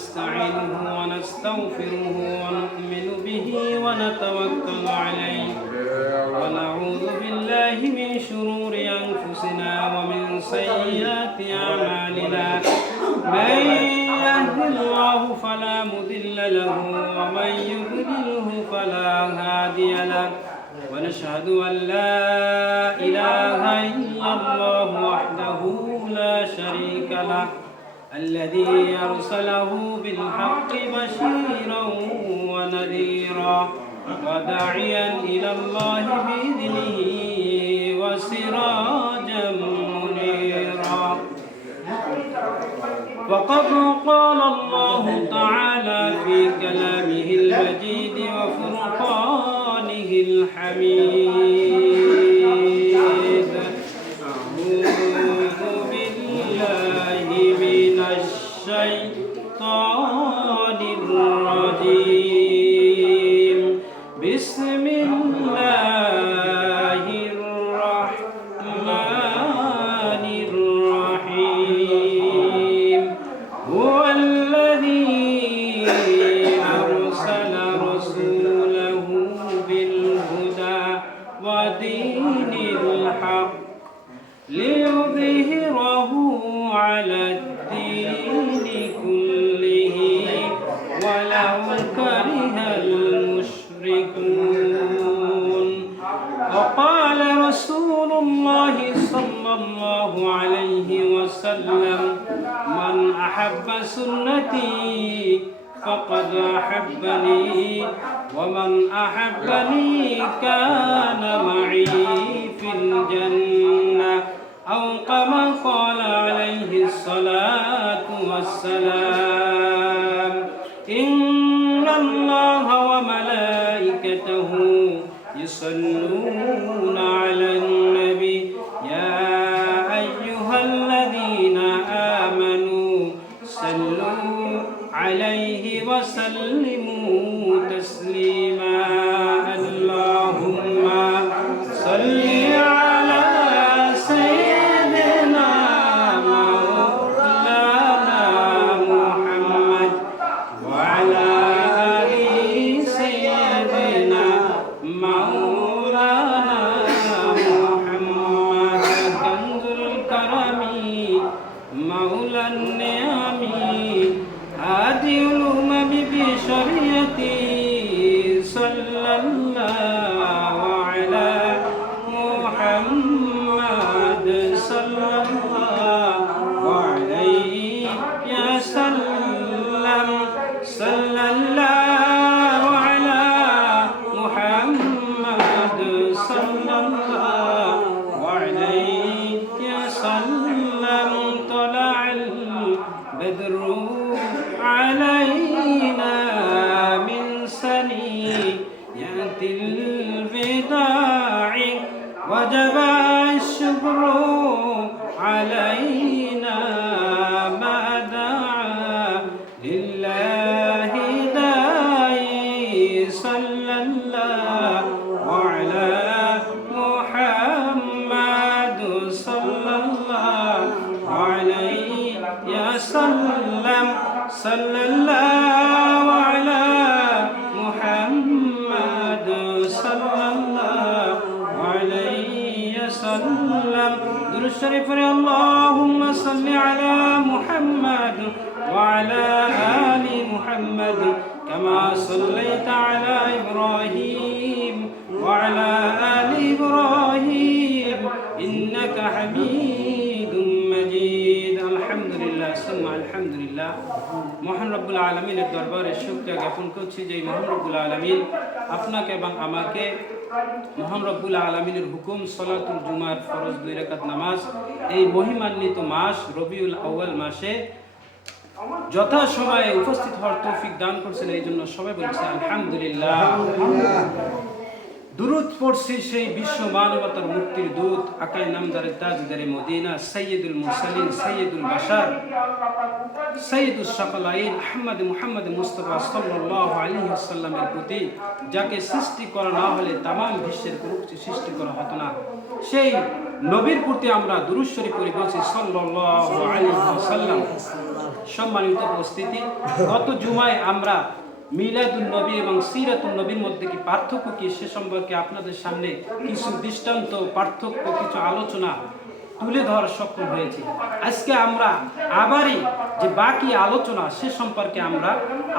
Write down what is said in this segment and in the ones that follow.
ونستعينه ونستغفره ونؤمن به ونتوكل عليه ونعوذ بالله من شرور أنفسنا ومن سيئات أعمالنا من يهد الله فلا مضل له ومن يضلله فلا هادي له ونشهد أن لا إله إلا الله وحده لا شريك له الذي أرسله بالحق بشيرا ونذيرا وداعيا إلى الله بإذنه وسراجا منيرا وقد قال الله تعالى في كلامه المجيد وفرقانه الحميد أعوذ بالله من الشيطان الرجيم بسم الله الرحمن الرحيم هو الذي أرسل رسوله بالهدى ودين الحق ليظهره على الدين كله ولو كره المشركون وقال رسول الله صلى الله عليه وسلم من أحب سنتي فقد أحبني ومن أحبني كان معي في الجنة أو كما قال عليه الصلاة والسلام إن الله وملائكته يصلون على النبي يا أيها الذين آمنوا صلوا عليه وسلموا تسليما اللهم صل على سيدنا مولانا محمد وعلى آل سيدنا مولانا محمد كنز الكرم مولى النعم هادي الأمم بشريعتي صلى الله على محمد صلى الله عليه وسلم صلى الله على محمد صلى الله عليه وسلم طلع البدر علينا من سنيات الوداع وجب الشكر علينا ما دعا لله داعي صلى الله على محمد صلى الله عليه وسلم صلى الله على محمد صلى الله عليه وسلم درود الشريف اللهم صل على محمد وعلى آل محمد كما صليت على إبراهيم وعلى آل إبراهيم إنك حميد مجيد الحمد لله ثم الحمد لله মহান রব্বুল আলামিনের দরবারে শুকরিয়া জ্ঞাপন করছি যে মহান রব্বুল আলামিন আপনাকে এবং আমাকে মহান রব্বুল আলামিনের হুকুম সালাতুল জুমার ফরজ 2 রাকাত নামাজ এই মহিমান্বিত মাস রবিউল আউয়াল মাসে যথাসময়ে উপস্থিত হওয়ার তৌফিক দান করেছেন এই জন্য সবাই বলছি আলহামদুলিল্লাহ। দুরূদ পড়ছি সেই বিশ্ব মানবতার মুক্তির দূত আকাই নামদারে তাজদারে মদিনা সাইয়্যিদুল মুরসালিন সাইয়্যিদুল বাশার সাইয়্যিদুস সাকালাইন আহমদ মুহাম্মদ মুস্তাফা সাল্লাল্লাহু আলাইহি ওয়াসাল্লামের প্রতি যাকে সৃষ্টি করা না হলে तमाम বিশ্বের কোনো কিছু সৃষ্টি করা হতো না, সেই নবীর প্রতি আমরা দুরূদ শরীফ পড়ি, বলছি সাল্লাল্লাহু আলাইহি ওয়াসাল্লাম। সম্মানিত উপস্থিতি, গত জুমায় আমরা মিলাদুন নবী এবং সিরাতুন নবীর মধ্যে কি পার্থক্য কি সে সম্পর্কে আপনাদের সামনে কিছু দৃষ্টান্ত, পার্থক্য, কিছু আলোচনা তুলে ধরার সক্ষম হয়েছে। আজকে আমরা আবারই যে বাকি আলোচনা সে সম্পর্কে আমরা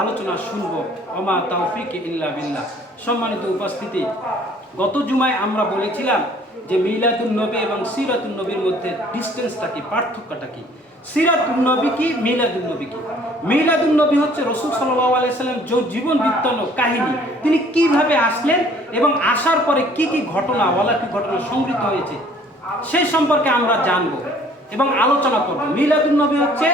আলোচনা শুনব। ওমা তাওফিক ইল্লা বিল্লাহ। সম্মানিত উপস্থিতি, গত জুমায় আমরা বলেছিলাম যে মিলাদুন নবী এবং সিরাতুন নবীর মধ্যে ডিস্টেন্সটা কি, পার্থক্যটা কি। সিরাতুন নবী কি, মিলাদুন নবী কি? মিলাদুন নবী হচ্ছে রাসূল সাল্লাল্লাহু আলাইহি সাল্লাম যে জীবন বৃত্তান্ত কাহিনী, তিনি কিভাবে আসলেন এবং আসার পরে কি কি ঘটনা, অলৌকিক ঘটনা সংঘটিত হয়েছে সেই সম্পর্কে আমরা জানব এবং আলোচনা করব। মিলাদুন নবী হচ্ছে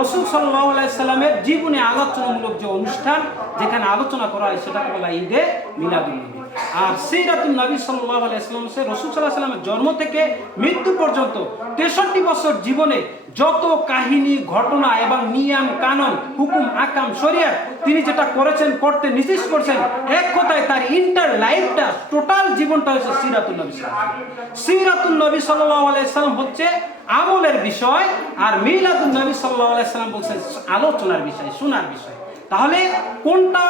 রাসূল সাল্লাল্লাহু আলাইহি সাল্লামের জীবনে আলোচনামূলক যে অনুষ্ঠান, যেখানে আলোচনা করা হয় সেটাকে বলা ঈদে মিলাদুন নবী। আর সিরাতুন নবী সাল্লাল্লাহু আলাইহি সাল্লাম হচ্ছে রাসূল সাল্লাল্লাহু আলাইহি সাল্লামের জন্ম থেকে মৃত্যু পর্যন্ত 63 বছর জীবনে যত কাহিনী, ঘটনা এবং নিয়ম কানুন, হুকুম আকাম, শরিয়াত তিনি যেটা করেছেন, করতে নির্দেশ করছেন, এক কথায় তার ইন্টার লাইফটা, টোটাল জীবনটা হচ্ছে সিরাতুন নবী সাল্লাল্লাহু আলাইহি সাল্লাম। সিরাতুন নবী সাল্লাল্লাহু আলাইহি সাল্লাম হচ্ছে আমলের বিষয়, আর মিলাদুন নবী সাল্লাল্লাহু আলাইহি সাল্লাম বলছে আলোচনার বিষয়, শোনার বিষয়। তাহলে কোনটা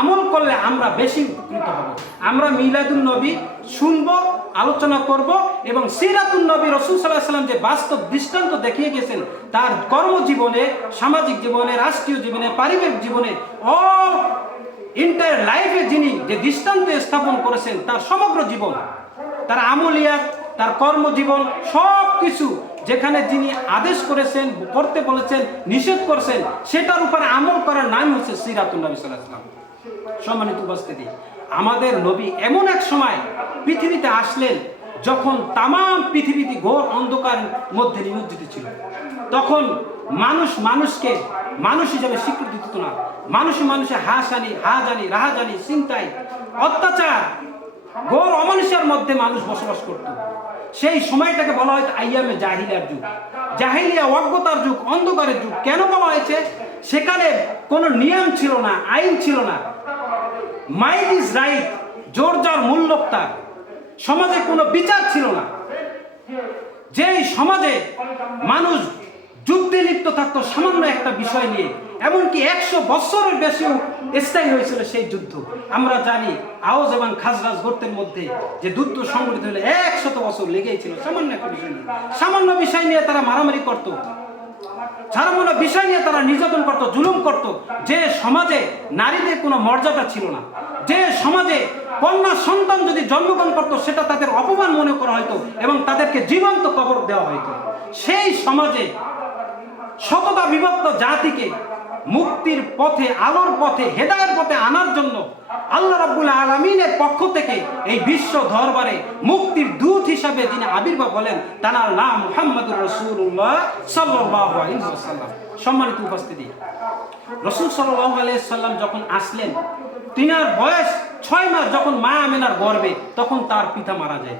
আমল করলে আমরা বেশি উপকৃত হব? আমরা মিলাদুন নবী শুনব, আলোচনা করব এবং সিরাতুন নবী রাসূল সাল্লাল্লাহু আলাইহি সাল্লাম যে বাস্তব দৃষ্টান্ত দেখিয়ে গেছেন, তার কর্মজীবনে, সামাজিক জীবনে, রাষ্ট্রীয় জীবনে, পারিবারিক জীবনে, অল ইন্টার লাইফে যিনি যে দৃষ্টান্ত স্থাপন করেছেন, তার সমগ্র জীবন, তার আমলিয়াত, তার কর্মজীবন, সব কিছু যেখানে যিনি আদেশ করেছেন, করতে বলেছেন, নিষেধ করেছেন, সেটার উপরে আমল করার নাম হচ্ছে সিরাতুন নবী সাল্লাল্লাহু আলাইহি সাল্লাম। সম্মানিত উপস্থিতি, আমাদের নবী এমন এক সময় পৃথিবীতে আসলেন যখন তাম পৃথিবীতে ঘোর অন্ধকার মধ্যে নিমজ্জিত ছিল। তখন মানুষ মানুষকে মানুষ হিসাবে স্বীকৃতি দিত না। মানুষে হাজানি, রাহাজানি, চিন্তায়, অত্যাচার, ঘোর অমানুষের মধ্যে মানুষ বসবাস করত। সেই সময়টাকে বলা হয় আইয়ামে জাহিলিয়ার যুগ, জাহিলিয়া, অজ্ঞতার যুগ, অন্ধকারের যুগ। কেন বলা হয়েছে? সেখানে কোনো নিয়ম ছিল না, আইন ছিল না। মাইট ইজ রাইট, জোর যার মূল্য তার। সমাজে কোনো বিচার ছিল না। যেই সমাজে মানুষ যুদ্ধে লিপ্ত থাকতো সামান্য একটা বিষয় নিয়ে, এমনকি 100 বছরের বেশিও স্থায়ী হয়েছিল সেই যুদ্ধ। আমরা জানি আওস এবং খাজরাজ গোত্রের মধ্যে যে যুদ্ধ সংঘটিত হলে 100 বছর লেগেই ছিল সামান্য একটা বিষয় নিয়ে। সামান্য বিষয় নিয়ে তারা মারামারি করত, সামান্য বিষয় নিয়ে তারা নির্যাতন করত, জুলুম করত। যে সমাজে নারীদের কোনো মর্যাদা ছিল না, যে সমাজে কন্যা সন্তান যদি জন্মগ্রহণ করতো সেটা তাদের অপমান মনে করা হয়তো এবং তাদেরকে জীবন্ত কবর দেওয়া হয়তো, সেই সমাজে শততা বিভক্ত জাতিকে মুক্তির পথে, আলোর পথে, হেদায়ের পথে আনার জন্য আল্লাহ রাব্বুল আলামিনের পক্ষ থেকে এই বিশ্ব দরবারে মুক্তির দূত হিসাবে যিনি আবির্ভাব হলেন, তার নাম মুহাম্মদুর রাসূলুল্লাহ সাল্লাল্লাহু আলাইহি ওয়াসাল্লাম। সম্মানিত উপস্থিতি, রাসূল সাল্লাল্লাহু আলাইহি ওয়াসাল্লাম যখন আসলেন, তিনার বয়স 6 মাস যখন মা আমেনার গর্ভে, তখন তার পিতা মারা যায়।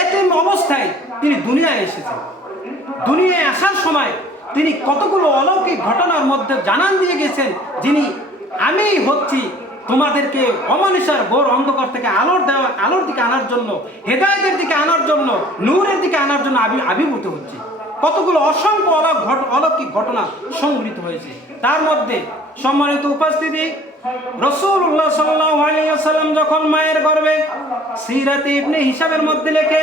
এতিম অবস্থায় তিনি দুনিয়ায় এসেছেন। দুনিয়ায় আসার সময় তিনি কতগুলো অলৌকিক ঘটনার মধ্যে জানান দিয়ে গেছেন, যিনি আমি হচ্ছি তোমাদেরকে অমানুষের ঘোর অন্ধকার থেকে আলোর দিকে আনার জন্য, হেদায়েতের দিকে আনার জন্য, নূরের দিকে আনার জন্য আবির্ভূত হচ্ছে। কতগুলো অসংখ্য অলৌকিক ঘটনা সংঘটিত হয়েছে। তার মধ্যে সম্মানিত উপস্থিতি, রাসূলুল্লাহ সাল্লাল্লাহু আলাইহি ওয়াসাল্লাম যখন মায়ের গর্ভে, সিরাতে ইবনে হিশামের মধ্যে লেখে,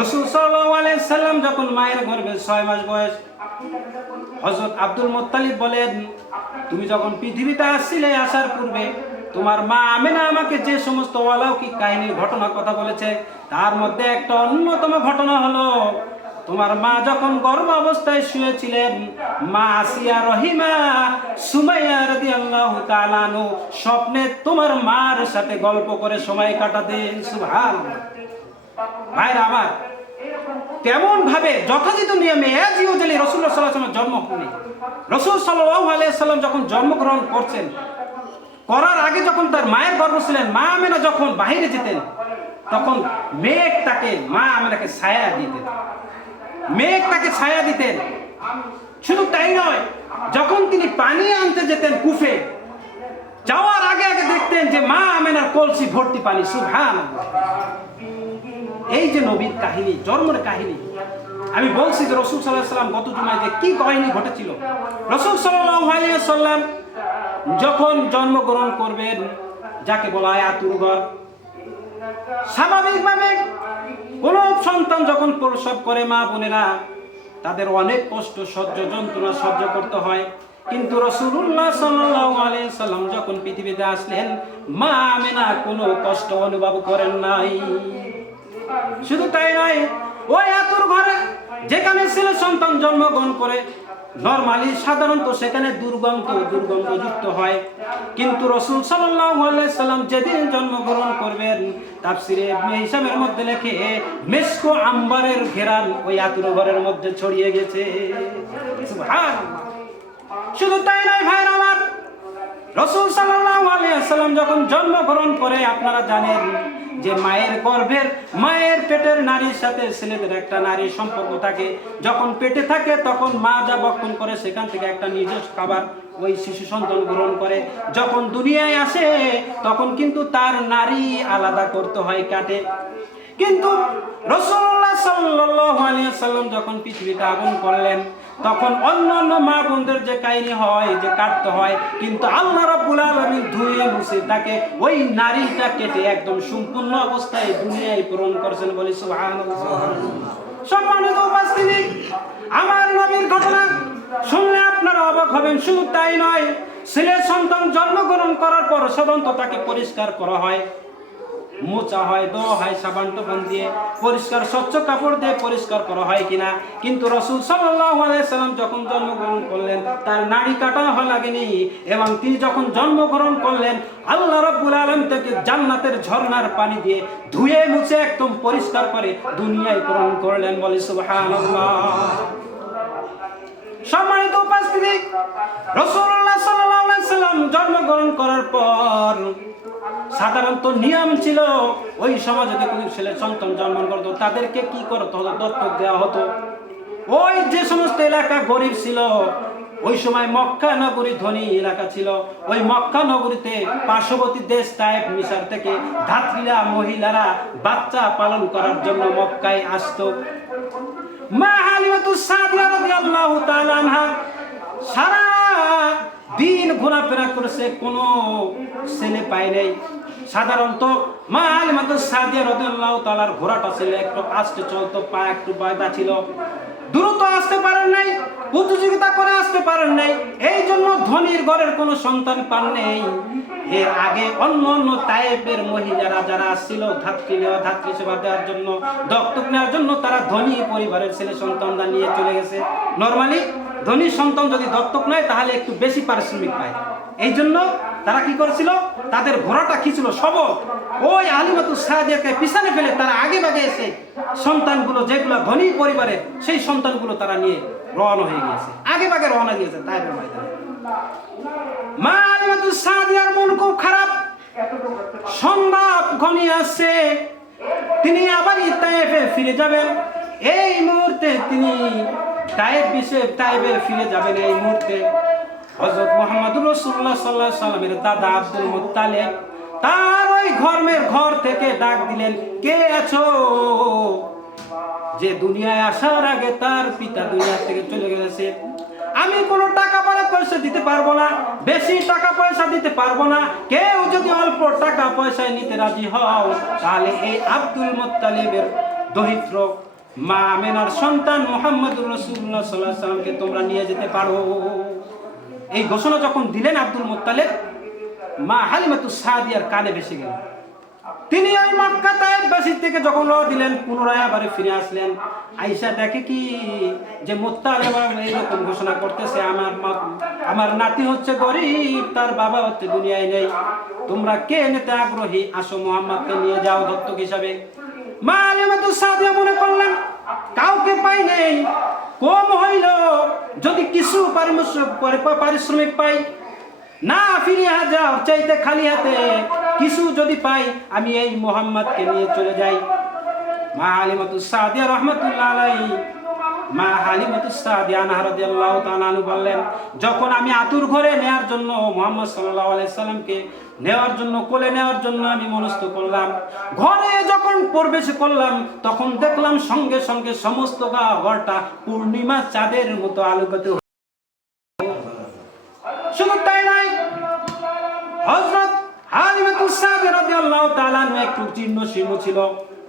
রাসূল সাল্লাল্লাহু আলাইহি ওয়াসাল্লাম যখন মায়ের গর্ভে 6 মাস বয়স, হযরত আব্দুল মুত্তালিব বলেন, তুমি যখন পৃথিবীতে আসছিলে, আসার পূর্বে তোমার মা আমেনা আমাকে যে সমস্ত অলৌকিক কাহিনীর ঘটনা কথা বলেছে, তার মধ্যে একটা অন্যতম ঘটনা হলো, তোমার মা যখন গর্ভ অবস্থায় শুয়েছিলেন, মা আসিয়া রহিমা সুমাইয়া রাদিয়াল্লাহু তাআলা আনহু স্বপ্নে তোমার মার সাথে গল্প করে সময় কাটাতেন। সুবহানাল্লাহ। ভাইরা আমার, তেমন ভাবে যথাযথ নিয়মে রাসূলুল্লাহ সাল্লাল্লাহু আলাইহি ওয়াসাল্লাম জন্ম হয়নি। রাসূল সাল্লাল্লাহু আলাইহি ওয়াসাল্লাম যখন জন্মগ্রহণ করছেন, করার আগে যখন তার মায়ের গর্ভ ছিলেন, মা আমেনা যখন বাইরে যেতেন, তখন মেঘ তাকে, মা আমেনাকে ছায়া দিতেন, মেঘ তাকে ছায়া দিতেন। শুধু তাই নয়, যখন তিনি পানি আনতে যেতেন কুফে, যাওয়ার আগে দেখতেন যে মা আমেনার কলসি ভর্তি পানি। সুবহানাল্লাহ। এই যে নবীর কাহিনী, জন্মের কাহিনী, আমি বলছি যে রাসূল সাল্লাল্লাহু আলাইহি ওয়াসাল্লাম গত জুমায় যে কি কাহিনী ঘটেছিল। রাসূল সাল্লাল্লাহু আলাইহি ওয়াসাল্লাম যখন জন্মগ্রহণ করবেন, যাকে বলা হয় আতুর ঘর, স্বাভাবিকভাবে কোন সন্তান যখন প্রসব করে মা বোনেরা তাদের অনেক কষ্ট সহ্য যন্ত্রণা সহ্য করতে হয়। কিন্তু রাসূলুল্লাহ সাল্লাল্লাহু আলাইহি সাল্লাম যখন পৃথিবীতে আসলেন, মা আমিনা কোনো কষ্ট অনুভব করেন নাই। শুধু তাই নয়, ওই আতুর ঘরে যেখানে ছেলে সন্তান জন্মগ্রহণ করে নরমালি সাধারণত সেখানে দুর্গন্ধযুক্ত হয়। কিন্তু রাসূল সাল্লাল্লাহু আলাইহি সাল্লাম যেদিন জন্মগ্রহণ করবেন, তাফসিরে ইবনে হিশামের মধ্যে লেখে মিসকু আম্বারের ঘেরান ওই আতুর ঘরের মধ্যে ছড়িয়ে গেছে। সুবহানাল্লাহ। শুধু তাই নয় ভাইরা আমার, রাসূল সাল্লাল্লাহু আলাইহি সাল্লাম যখন জন্মগ্রহণ করে, আপনারা জানেন যে মায়ের গর্ভের, মায়ের পেটের নারীর সাথে ছেলেদের একটা নারীর সম্পর্ক থাকে। যখন পেটে থাকে তখন মা যা বক্ষণ করে সেখান থেকে একটা নিজস্ব খাবার ওই শিশু সন্তান গ্রহণ করে। যখন দুনিয়ায় আসে তখন কিন্তু তার নারী আলাদা করতে হয়, কাটে। কিন্তু রাসূলুল্লাহ সাল্লাল্লাহু আলাইহি সাল্লাম যখন পৃথিবীতে আগমন করলেন, তখন অন্যান্য মা বোনদের যে কাহিনী হয়, যে কাটতে হয়, কিন্তু আল্লাহ রাব্বুল আলামিন ধুয়ে মুছে তাকে ওই নারীটা কেটে একদম সম্পূর্ণ অবস্থায় দুনিয়ায় প্রেরণ করেছেন। বলি সুবহানাল্লাহ। সম্মানিত উপস্থিতি, আমার নবীর ঘটনা শুনলে আপনারা অবাক হবেন। শুধু তাই নয়, ছেলে সন্তান জন্মগ্রহণ করার পর সাধারণত তাকে পরিষ্কার করা হয়, মোচা হয়, ধোয়া হয়, সাবান টাবান দিয়ে পরিষ্কার স্বচ্ছ কাপড় দিয়ে পরিষ্কার করা হয় কিনা। কিন্তু রাসূল সাল্লাল্লাহু আলাইহি সাল্লাম যখন জন্মগ্রহণ করলেন, তার নাড়ি কাটা লাগেনি, এবং তিনি যখন জন্মগ্রহণ করলেন, আল্লাহ রাব্বুল আলামিন তাকে জান্নাতের ঝর্ণার পানি দিয়ে ধুয়ে মুছে একদম পরিষ্কার করে দুনিয়ায় প্রেরণ করলেন। বলি সুবহানাল্লাহ। সম্মানিত উপস্থিতি, রাসূলুল্লাহ সাল্লাল্লাহু আলাইহি সাল্লাম জন্মগ্রহণ করার পর সাধারণত নিয়ম ছিল, ওই সমাজে কোনো ছেলে সন্তান জন্ম করতো তাদেরকে কি করতে হতো, দত্তক দেওয়া হতো। ওই যে সমস্ত এলাকা গরিব ছিল, ওই সময় মক্কা নগরী ধনী এলাকা ছিল, ওই মক্কা নগরীতে পার্শ্ববর্তী দেশ তায়েফ মিশর থেকে ধাত্রীরা, মহিলারা বাচ্চা পালন করার জন্য মক্কায় আসতো। মা হালিমাতুস সাদিয়া রাদিয়াল্লাহু তাআলা আনহা সারা দিন ঘোরাফেরা করেছে, কোনো ছেলে পায় নাই। সাধারণত মা হালিমাতুস সাদিয়া রাদিয়াল্লাহু তাআলার ঘোড়াটা ছিল একটু আস্তে চলতো, পা একটু বাঁধা ছিল, দ্রুত আসতে পারেন নাই, প্রতিযোগিতা করে আসতে পারেন নাই। এই জন্য ধনীর ঘরের কোনো সন্তান পান নেই। এর আগে অন্য তায়েফের মহিলারা যারা আসছিল ধাত্রী সেবা দেওয়ার জন্য, দত্তক নেওয়ার জন্য, তারা ধনী পরিবারের ছেলে সন্তানরা নিয়ে চলে গেছে। নরমালি ধনী সন্তান যদি দত্তক নেয় তাহলে একটু বেশি পারিশ্রমিক পায়। এই জন্য তারা কি করেছিল, তাদের ঘোড়াটা কি ছিল সবল, ওই হালিমাতুস সাদিয়াকে পিছনে ফেলে তারা আগে ভাগে এসে সন্তানগুলো যেগুলো ধনী পরিবারের, সেই সন্তানগুলো তারা নিয়ে রওনা হয়ে গিয়েছে, আগে ভাগে রওনা দিয়েছে তায়েফের ময়দানে। মা হালিমাতুস সাদিয়ার মন খুব খারাপ, সম্ভব ঘনিয়ে আসছে, তিনি আবার তায়েফে ফিরে যাবেন। এই মুহূর্তে তিনি তায়েফে ফিরে যাবেন। এই মুহূর্তে হযরত মুহাম্মদুর রাসূলুল্লাহ সাল্লাল্লাহু আলাইহি সাল্লামের দাদা আব্দুল মুত্তালিব তার ওই ঘর থেকে ডাক দিলেন, কে আছো? যে দুনিয়ায় আসার আগে তার পিতা দুনিয়া থেকে চলে গেছে। আমি কোনো টাকা পয়সা দিতে পারবো না, বেশি টাকা পয়সা দিতে পারবো না। কেউ যদি অল্প টাকা পয়সায় নিতে রাজি হও, তাহলে এই আব্দুল মুত্তালিবের দরিদ্র মা আমিনার সন্তান মুহাম্মদুর রাসূলুল্লাহ সাল্লাল্লাহু আলাইহি সাল্লামকে তোমরা নিয়ে যেতে পারো। এই ঘোষণা যখন দিলেন আব্দুল মুত্তালিব, মা হালিমাতুস সাদিয়ার কানে ভেসে গেল। তিনি ওই মক্কা তায়েফবাসী থেকে যখন রওনা দিলেন, পুনরায় আবার ফিরে আসলেন। আয়েশা দেখে কি যে মুত্তালিব এইরকম ঘোষণা করতেছে, আমার নাতি হচ্ছে গরিব, তার বাবা হচ্ছে দুনিয়ায় নেই, তোমরা কে নিতে আগ্রহী, আসো মুহাম্মদকে নিয়ে যাও দত্তক হিসাবে। মা হালিমাতুস সাদিয়া মনে করলেন কাউকে পাই নেই, কম হইল যদি কিছু পারিশ্রমিক পাই, না ফিরে যাও চাইতে খালি হাতে, কিছু যদি পাই আমি এই মুহাম্মদকে নিয়ে চলে যাই। মা হালিমাতুস সাদিয়া রাহমাতুল্লাহ আলাইহি, মা হালিমাতুস সাদিয়া আনহা রাদিয়াল্লাহু তাআলা আনহা বললেন, যখন আমি আতুর ঘরে নেয়ার জন্য মুহাম্মদ সাল্লাল্লাহু আলাইহি সাল্লামকে নেওয়ার জন্য, কোলে নেওয়ার জন্য আমি মনস্থ করলাম। ঘরে যখন প্রবেশ করলাম তখন দেখলাম সঙ্গে সঙ্গে সমস্ত ঘরটা পূর্ণিমা চাঁদের মতো আলোকিত। শুধু তাই নয়, হযরত হালিমাতুস সাদিয়া রাদিয়াল্লাহু তাআলা একটু জীর্ণ শীর্ণ ছিল।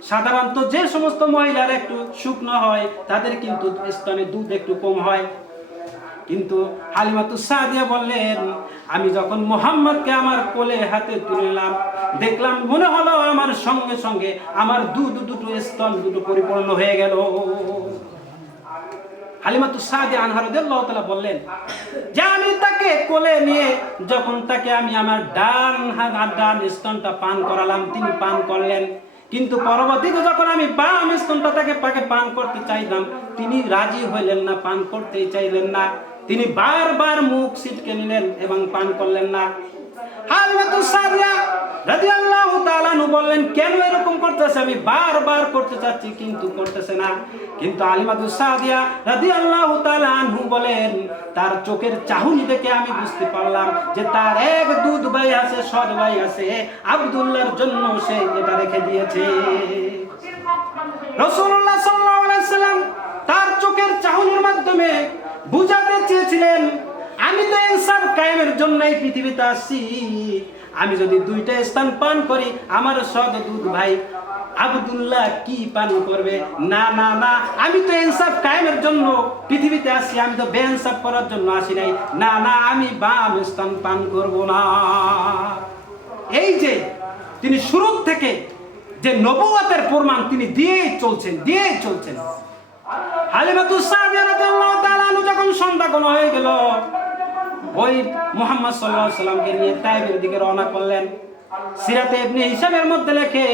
সাধারণত যে সমস্ত মহিলার একটু শুকনো হয় তাদের কিন্তু স্তনে দুধ একটু কম হয়, কিন্তু হালিমাতুস সাদিয়া বললেন, আমি যখন মুহাম্মদকে আমার কোলে হাতে তুললাম দেখলাম মনে হলো আমার সঙ্গে সঙ্গে আমার দুটো স্তন দুটো পরিপূর্ণ হয়ে গেল। হালিমাতুস সাদিয়া আনহা রাদিয়াল্লাহু তাআলা বললেন যে আমি তাকে কোলে নিয়ে যখন তাকে আমি আমার ডান স্তনটা পান করালাম, তিনি পান করলেন, কিন্তু পরবর্তীতে যখন আমি বাম স্তনটা তাকে পান করতে চাইলাম তিনি রাজি হইলেন না, পান করতেই চাইলেন না। তিনি বারবার মুখ ছিটকে নিলেন এবং পান করলেন না। হালিমাতুস সাদিয়া রাদিয়াল্লাহু তাআলা বললেন, কেন এরকম করতেছে? আমি বারবার করতে চাচ্ছি কিন্তু করতেছে না। কিন্তু হালিমাতুস সাদিয়া রাদিয়াল্লাহু তাআলা আনহু বলেন, তার চোখের চাহনি দেখে আমি বুঝতে পারলাম যে তার এক দুধ ভাই আছে, সৎ ভাই আছে, আব্দুল্লাহর জন্য সে এটা রেখে দিয়েছে। রাসূলুল্লাহ সাল্লাল্লাহু আলাইহি সাল্লাম তার চোখের চাহনির মাধ্যমে বুঝাতে চেয়েছিলেন, আমি তো ইনসাফ কায়েমের জন্য এই পৃথিবীতে আসছি। আমি যদি দুইটা স্থান পান করি আমার সৎ দুধ ভাই আব্দুল্লাহ কি পান করবে? না না না, আমি তো ইনসাফ কায়েমের জন্য পৃথিবীতে আসছি, আমি তো বেইনসাফ করার জন্য আসি নাই। না না, আমি বাম স্থান পান করব না। এই যে তিনি শুরু থেকে যে নবুয়তের প্রমাণ তিনি দিয়েই চলছেন। হালিমাতুস সাদিয়া রাদিয়াল্লাহু তাআলা যখন সন্ধ্যা কোন হয়ে গেল, ওই মুহাম্মদ সাল্লাল্লাহু আলাইহি সাল্লামকে নিয়ে তায়েফের দিকে রওনা করলেন। সিরাতে ইবনে হিশামের মধ্যে লেখে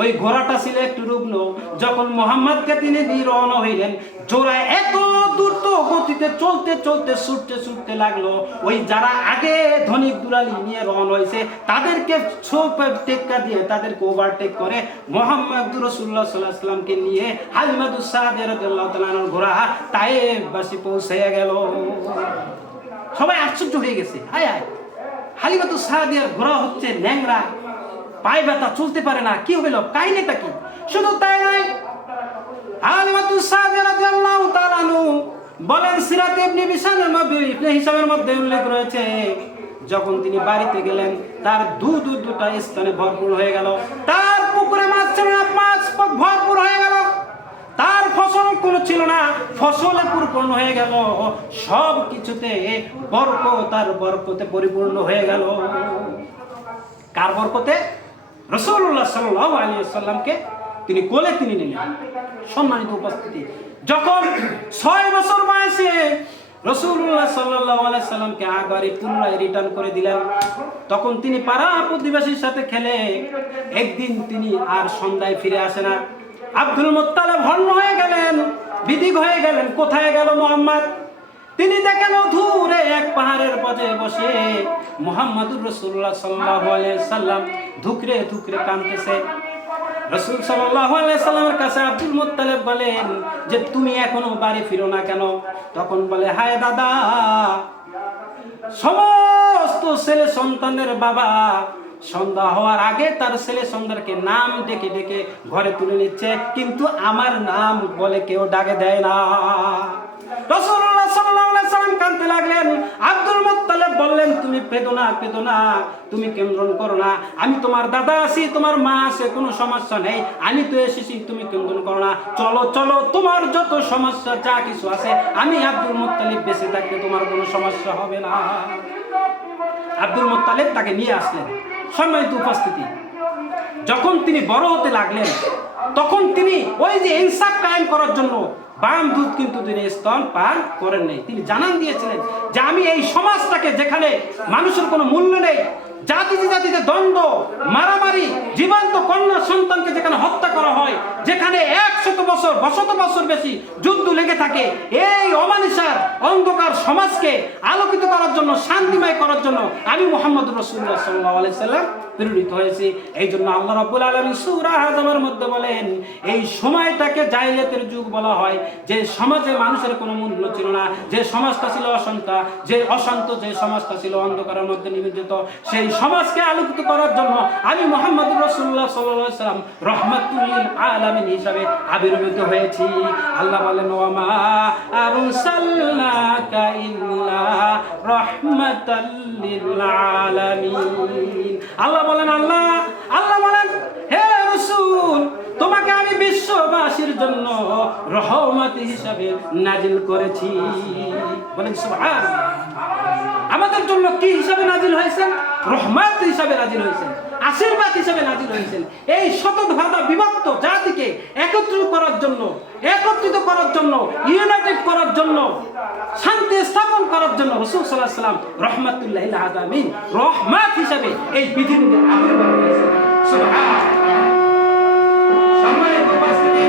ওই ঘোড়াটা ছিল একটু রুগ্ন। যখন মুহাম্মদকে তিনি নিয়ে রওনা হইলেন, জোড়ায় এত দ্রুত গতিতে চলতে ছুটতে লাগলো। ওই যারা আগে ধনিক দুলালি নিয়ে রওনা হয়েছে তাদেরকে টেক্কা দিয়ে তাদেরকে ওভারটেক করে মুহাম্মদ রাসূলুল্লাহ সাল্লাল্লাহু আলাইহি সাল্লামকে নিয়ে হালিমাতুস সাদিয়া রাদিয়াল্লাহু তাআলার ঘোড়া তায়েফবাসী পৌঁছে গেল। সবাই আশ্চর্য হয়ে গেছে, হায় হায়, হালিমাতুস সাদিয়ার ঘোড়া হচ্ছে ন্যাংরা, পায়ে ব্যথা, চলতে পারে না, কি হইল, কাহিনীটা কি? শুধু তাই নয়, হালিমাতুস সাদিয়া রাদিয়াল্লাহু তাআলা বলেন, সিরাতে ইবনে হিশামের মধ্যে উল্লেখ রয়েছে, যখন তিনি বাড়িতে গেলেন তার দুটা স্থানে ভরপুর হয়ে গেল, তার পুকুরে মাছ ভরপুর হয়ে গেল, তার ফসল কোনো ছিল না, ফসলে পরিপূর্ণ হয়ে গেল, সব কিছুতে বরকতে পরিপূর্ণ হয়ে গেল। কার বরকতে? রাসূলুল্লাহ সাল্লাল্লাহু আলাইহি ওয়াসাল্লামকে তিনি কোলে তিনি নিলেন। সম্মানিত উপস্থিতি, যখন 6 বছর বয়সে রাসূলুল্লাহ সাল্লাল্লাহু আলাইহি সাল্লামকে আগারে পুনরায় রিটার্ন করে দিলেন, তখন তিনি পাড়া প্রতিবেশীর সাথে খেলে একদিন তিনি আর সন্ধ্যায় ফিরে আসে না। আব্দুল মুত্তালিব হন্য হয়ে গেলেন, বিদিক হয়ে গেলেন, কোথায় গেল মুহাম্মদ? তিনি দেখেন দূরে এক পাহাড়ের পথে বসে মুহাম্মদুর রাসূলুল্লাহ সাল্লাল্লাহু আলাইহি সাল্লাম ধুকরে কাঁদতেছে। রাসূল সাল্লাল্লাহু আলাইহি সাল্লামের কাছে আব্দুল মুত্তালিব বলেন যে তুমি এখনো বাড়ি ফিরো না কেন? তখন বলে, হায় দাদা, সমস্ত ছেলে সন্তানের বাবা সন্ধ্যা হওয়ার আগে তার ছেলে সন্তানকে নাম ডেকে ঘরে তুলে নিচ্ছে, কিন্তু আমার নাম বলে কেউ ডাকে দেয় না। রাসূলুল্লাহ সাল্লাল্লাহু আলাইহি সাল্লাম কাঁদতে লাগলেন। আব্দুল মুত্তালিব বললেন, তুমি পেদো না, তুমি কেন্দ্রণ করো না, আমি তোমার দাদা আছি, তোমার মা আছে, কোনো সমস্যা নেই, আমি তো এসেছি, তুমি কেন্দ্রণ করো না, চলো, তোমার যত সমস্যা যা কিছু আছে আমি আব্দুল মুত্তালিব বেঁচে থাকতে তোমার কোনো সমস্যা হবে না। আব্দুল মুত্তালিব তাকে নিয়ে আসলেন। সম্মানিত উপস্থিতি, যখন তিনি বড় হতে লাগলেন তখন তিনি ওই যে ইনসাফ কায়েম করার জন্য বাম দুধ কিন্তু তিনি স্তন পান করেন নাই। তিনি জানান দিয়েছিলেন যে আমি এই সমাজটাকে, যেখানে মানুষের কোনো মূল্য নেই, জাতিতে দ্বন্দ্ব, মারামারি, জীবন্ত কন্যা সন্তানকে যেখানে হত্যা করা হয়, যেখানে 100 বছর বেশি যুদ্ধ লেগে থাকে, এই অমানিসার অন্ধকার সমাজকে আলোকিত করার জন্য, শান্তিময় করার জন্য আমি মুহাম্মদুর রাসূলুল্লাহ সাল্লাল্লাহু আলাইহি সাল্লাম প্রেরিত হয়েছি। এই জন্য আল্লাহ রাব্বুল আলামিন সূরা আহজাবের মধ্যে বলেন, এই সময়টাকে জাহিলিয়াতের যুগ বলা হয়, যে সমাজে মানুষের কোনো মূল্য ছিল না, যে সমাজটা ছিল অশান্ত, যে সমাজটা ছিল অন্ধকারের মধ্যে নিমজ্জিত, সেই সমাজকে আলোকিত করার জন্য আমি মুহাম্মদুর রাসূলুল্লাহ সাল্লাল্লাহু আলাইহি ওয়াসাল্লাম রাহমাতুল লিল আলামিন হিসাবে আবির্ভূত হয়েছি। আল্লাহ বলেন, ওয়া মা আরসালনাকা ইল্লা রাহমাতাল লিল আলামিন। আল্লাহ বলেন, আল্লাহ বলেন, হে রাসূল, তোমাকে আমি বিশ্ববাসীর জন্য রহমত হিসাবে নাজিল করেছি। বলেন সুবহানাল্লাহ। আমাদের জন্য কি হিসাবে নাজিল হয়েছেন? রহমত হিসাবে নাজিল হয়েছেন, আশীর্বাদ হিসাবে নাজিল হয়েছেন। এই শতভাগা বিভক্ত জাতিকে একত্রিত করার জন্য, ইউনাইটেড করার জন্য, শান্তি স্থাপন করার জন্য রাসূল সাল্লাল্লাহু আলাইহি ওয়াসাল্লাম রাহমাতুল্লাহ লিল আলামিন রহমত হিসাবে এই পৃথিবীতে আবির্ভাব হয়েছেন। সুবহানাল্লাহ। সম্মানিত উপস্থিতি,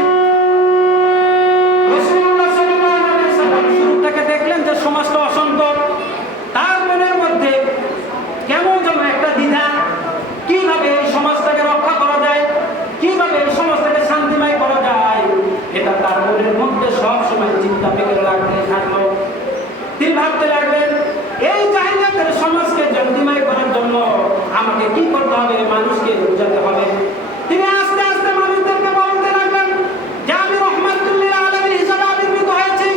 রাসূলুল্লাহ সাল্লাল্লাহু আলাইহি ওয়াসাল্লাম শুরু থেকে দেখলেন যে সমাজটা অশান্ত। তার মনের মধ্যে কেমন যেন একটা দ্বিধা, কিভাবে এই সমাজটাকে রক্ষা করা যায়, কিভাবে এই সমাজটাকে শান্তিময় করা যায়, এটা তার মনের মধ্যে সব সময় চিন্তা ফিকির লাগতে থাকলো। তিনি ভাবতে লাগলেন, এই জাহিলিয়াতের সমাজকে শান্তিময় করার জন্য আমাকে কি করতে হবে? মানুষকে বোঝাতে হবে। তিনি আস্তে আস্তে মানুষদেরকে বলতে লাগলেন যে আমি রাহমাতুল লিল আলামিন হিসেবে আবির্ভূত হয়েছি,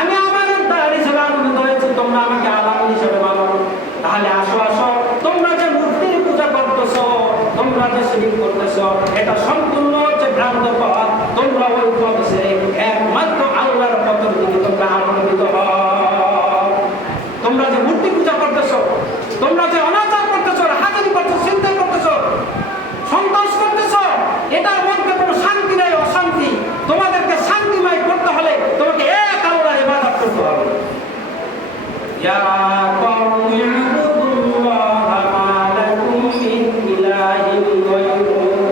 আমি আমানতদার হিসেবে আবির্ভূত হয়েছি, তোমরা আমাকে আলামিন হিসেবে মানো। তাহলে আসো, তোমরা যে মূর্তির পূজা করতেছো, তোমরা যে শিরক করতেছো, এটা সম্পূর্ণ হচ্ছে ভ্রান্ত পথ। তোমরা ওই পথ ছেড়ে একমাত্র আল্লাহর পথের দিকে তোমরা আনন্দিত হও। তোমরা যে মূর্তি পূজা করতেছো, তোমরা যে অনাচার করতেছো, হাজারি করতেছো, চিন্তা করতেছো, সন্ত্রাস করতেছো, এটার মধ্যে কোনো শান্তি নেই, অশান্তি। তোমাদেরকে শান্তিময় করতে হলে তোমাকে এক আল্লাহর ইবাদত করতে হবে। ইয়া কওমি ইবুদুল্লাহ মা লাকুম মিন ইলাহিন গায়রুহু।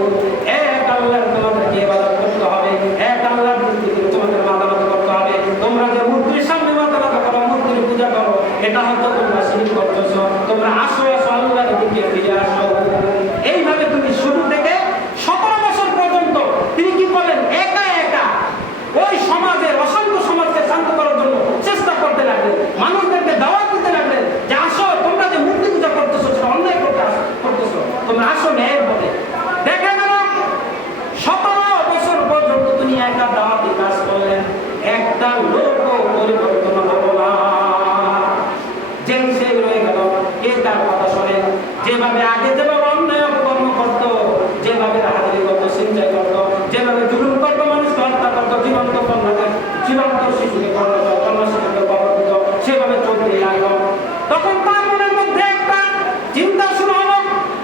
এক আল্লাহর তোমাদেরকে ইবাদত করতে হবে, এক আল্লাহর দিকে তোমাদের মাথা নত করতে হবে। তোমরা যে মূর্তির সামনে মাথা নত করো, মূর্তির পূজা করো, এটা হয়তো তোমরা শিরক করতেছো। তোমরা আসো আল্লাহর দিকে ফিরে আসো। এইভাবে তুমি শুরু থেকে 17 বছর পর্যন্ত তিনি কি করলেন? একা ওই সমাজের অশান্ত সমাজকে শান্ত করার জন্য চেষ্টা করতে লাগলেন, মানুষদেরকে দাওয়াত দিতে লাগলেন যে আসো, তোমরা যে মূর্তি পূজা করতেছো সেটা অন্যায় করতেছো, তোমরা আসো ন্যায়ের পথে। দেখা গেল 17 বছর পর্যন্ত তিনি একা দাওয়াতি কাজ করলেন, একটা লোকও পরিবর্তন হলো না। যে সেই রয়ে গেল, কে তার কথা শোনেন। যেভাবে আগে যেভাবে অন্যায় অপকর্ম করতো, যেভাবে হাজারি করতো, চিন্তাই করতো, যেভাবে জুলুম করতো, মানুষকে হত্যা করতো, জীবন্ত শিশুকে করতো, জন্ম শিশুকে কবর দিত, সেভাবে চলতে লাগলো। তখন তার মনের মধ্যে একটা চিন্তা শুরু হলো,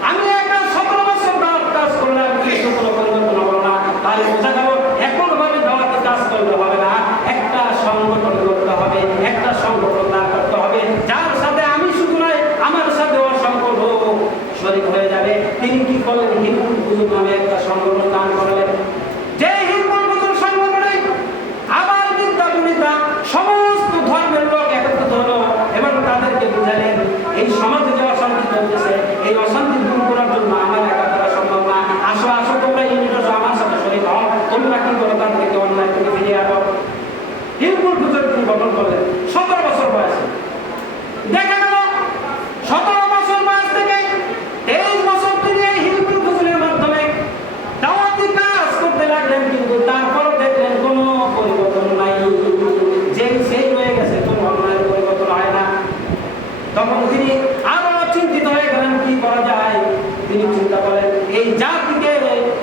আমি একটা 17 বছর দাওয়াত কাজ করলাম, কিন্তু কোনো পরিবর্তন হলো না। তাহলে বোঝা গেল এককভাবে দাওয়াতি কাজ করলে হবে না, একটা সংগঠন করতে হবে, একটা সংগঠন দাঁড় করতে হবে, যার সাথে আমি শুধু নয়, আমার সাথে অসংখ্য লোক শরীক হয়ে যাবে। তিনি কি করলেন? হিন্দু হুজুর নামে একটা সংগঠন দান করলেন। যে হিন্দু হুজুর সংগঠনে আবার বিদ্যাপীড়িতা সমস্ত ধর্মের লোক একত্রিত হলো এবং তাদেরকে বুঝালেন এই সমাজে যে অশান্তি চলতেছে, এই অশান্তি দূর করার জন্য আমার একা করা সম্ভব না। আসো তোমরা ইউনিট আসো, আমার সাথে শরীক হও, তোমরা কি করো তার থেকে অন্যায় থেকে ফিরিয়ে আনো। হিন্দু হুজুর তিনি গঠন করলেন 17 বছর বয়সে। দেখা গেল 17 বছর বয়স থেকে 23 বছর তিনি এই হিন্দু হুজুরের মাধ্যমে দাওয়াতি কাজ করতে লাগলেন, কিন্তু তারপর দেখলেন কোনো পরিবর্তন নাই, যে সেই রয়ে গেছে, কোনো অন্যায়ের পরিবর্তন হয় না। তখন তিনি আরো চিন্তিত হয়ে গেলেন, কি করা যায়। তিনি চিন্তা করেন, এই জাতিকে,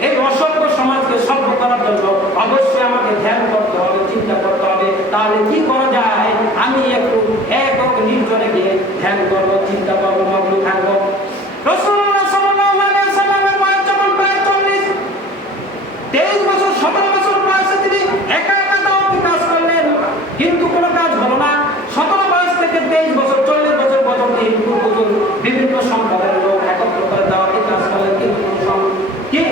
এই অসভ্য সমাজকে সভ্য করার জন্য অবশ্যই আমাকে ধ্যান করতে হবে, চিন্তা করতে হবে। তাহলে কি করা যায়? আমি একটু একক নির্জনে গিয়ে ধ্যান করবো, চিন্তা করবো, মগ্ন থাকবো। রাসূলুল্লাহ সাল্লাল্লাহু আলাইহি ওয়াসাল্লামের বয়স যখন প্রায় 40, 23 বছর 17 বছর বয়সে তিনি একা দাওয়াতি কাজ করলেন, কিন্তু কোনো কাজ হলো না। 17 বয়স থেকে 23 বছর 40 বছর পর্যন্ত বিভিন্ন সম্প্রদায়ের লোক একত্র করে দাওয়াতি কাজ করলেন, কিন্তু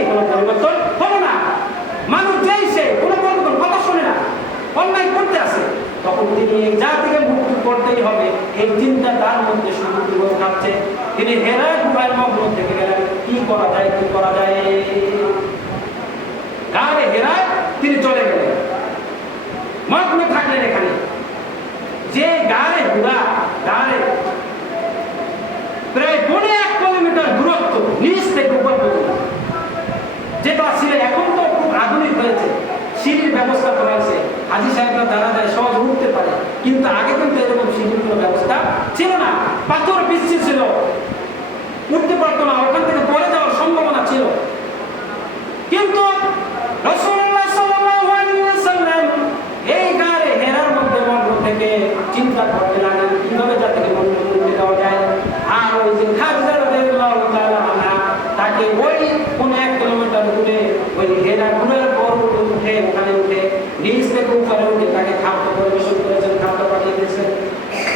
কোনো পরিবর্তন হলো না। মানুষ যেই সে কোনো পরিবর্তন কথা শোনে না, অন্যায় করতে আসে। তখন তিনি এই জাতিকে মুক্ত করতেই হবে, এই চিন্তা তার মধ্যে শুধু খাচ্ছে। তিনি হেরা গুহার মগ্ন থেকে গেলেন। কি করা যায় কি করা যায়। গাড়ে হেরায় তিনি চলে গেলেন, মগ্ন থাকলেন এখানে। যে গাড়ে হুরা গাড়ে প্রায় 1.5 কিলোমিটার দূরত্ব নিচ থেকে উপর পর্যন্ত, যেটা ছিল এখন তো খুব আধুনিক হয়েছে, সিঁড়ির ব্যবস্থা করা হয়েছে, হাজী সাহেবরা যারা যায় সহজ উঠতে পারে, কিন্তু আগে কিন্তু এরকম সিঁড়ির কোনো ব্যবস্থা ছিল না, পাথর পিচ্ছিল ছিল, উঠতে পারতো না, ওখান থেকে পড়ে যাওয়ার সম্ভাবনা ছিল। কিন্তু রাসূলুল্লাহ সাল্লাল্লাহু আলাইহি ওয়াসাল্লাম এই গাড়ে হেরার মধ্যে মগ্ন থেকে চিন্তা করতে লাগলেন কিভাবে যাতে মন্দিরে যাওয়া যায়। আর ওই যে খাদিজা রাদিয়াল্লাহু তাআলা আনহা তাকে ওই 1 কিলোমিটার দূরে ওই হেরা গুহার পর উঠে ওখানে উঠে নিচ থেকে উপরে উঠে তাকে খাদ্য পরিবেশন করেছেন, খাদ্য পাঠিয়ে দিয়েছেন,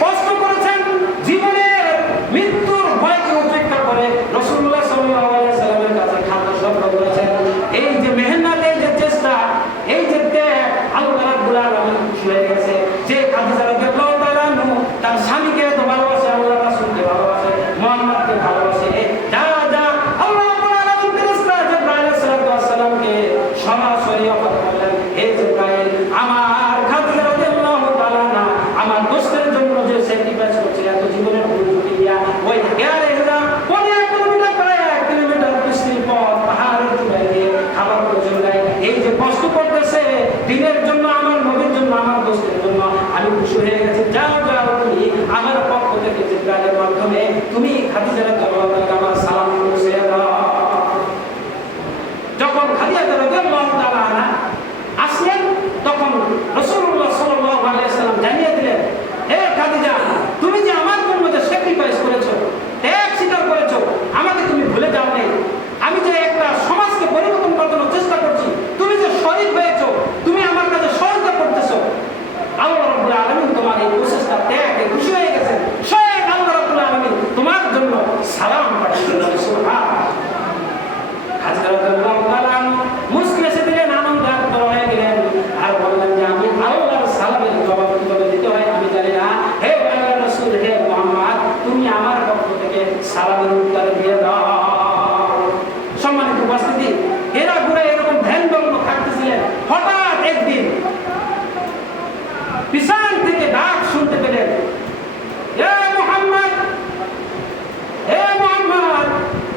কষ্ট করেছেন, জীবনের মৃত্যুর ভয়কে উপেক্ষা করে রাসূলুল্লাহ সাল্লাল্লাহু আলাইহি ওয়াসাল্লামের কাছে খাদ্য সরবরাহ করেছেন। এই যে মেহনত, এই যে চেষ্টা, এই যে ত্যাগ, আল্লাহ রাব্বুল আলামিন খুশি হয়ে গেছে। যে খাদিজা রাদিয়াল্লাহু তাআলা তার স্বামীকে এত ভালোবাসে, আল্লাহ রাসূলকে ভালোবাসে, মুহাম্মদকে ভালোবাসে, যা যা আল্লাহ রাব্বুল আলামিন ফেরেশতা জিবরাইল আলাইহিস সালামকে সরাসরি অফার করলেন, হে জিবরাইল, আমার খাদিজা রাদিয়াল্লাহু তাআলা না আমার দোস্তের জন্য যে স্যাক্রিফাইস করছে এত জীবনের ঝুঁকি দিয়া ওই হেয়ারে হেরা 1 কিলোমিটার প্রায় 1 কিলোমিটার পিছলি পথ পাহাড়ের চূড়ায় গিয়ে খাবার প্রয়োজন দেয়। এই যে কষ্ট করতেছে দিনের জন্য, আমার নবীর জন্য, আমার দোস্তের জন্য, আমি খুশি হয়ে গেছি। যাও যাও, তুমি আমার পক্ষ থেকে জিবরাইলের মাধ্যমে তুমি খাদিজা রাদিয়াল্লাহু তাআলাকে আমার সালাম পৌঁছে দাও। যখন খাদিজা রাদিয়াল্লাহু তাআলা আসলেন তখন রাসূলুল্লাহ সাল্লাল্লাহু আলাইহি ওয়াসাল্লাম জানিয়ে দিলেন, হে খাদিজা, তুমি যে আমার জন্য যে স্যাক্রিফাইস করেছো, ত্যাগ স্বীকার করেছো, আমাকে তুমি ভুলে যাও নাই। আমি যে একটা সমাজকে পরিবর্তন করার জন্য চেষ্টা করছি, তুমি যে শরীক হয়েছো, তুমি আমার কাছে সহায়তা করতেছো, আল্লাহ রাব্বুল আলামিন তোমার এই প্রচেষ্টা ত্যাগে খুশি হয়ে গেছেন। স্বয়ং আল্লাহ রাব্বুল আলামিন তোমার জন্য সালাম পাঠিয়েছেন। সুবহানাল্লাহ। খাদিজা রাদিয়াল্লাহু তাআলা মুস্কিল এসে দিলেন, আনন্দ আত্মর হয়ে গেলেন, আর বললেন যে আমি আল্লাহর সালামের জবাব কিভাবে দিতে হয় আমি জানি না, হে আল্লাহর রাসূল, হে মুহাম্মদ, তুমি আমার পক্ষ থেকে সালামের উত্তর দিয়ে দাও। সম্মানিত উপস্থিতি, এরা ঘুরে এরকম ধ্যানমগ্ন থাকতেছিলেন, হঠাৎ একদিন পিছন থেকে ডাক শুনতে পেলেন, হে মুহাম্মদ, হে মুহাম্মদ,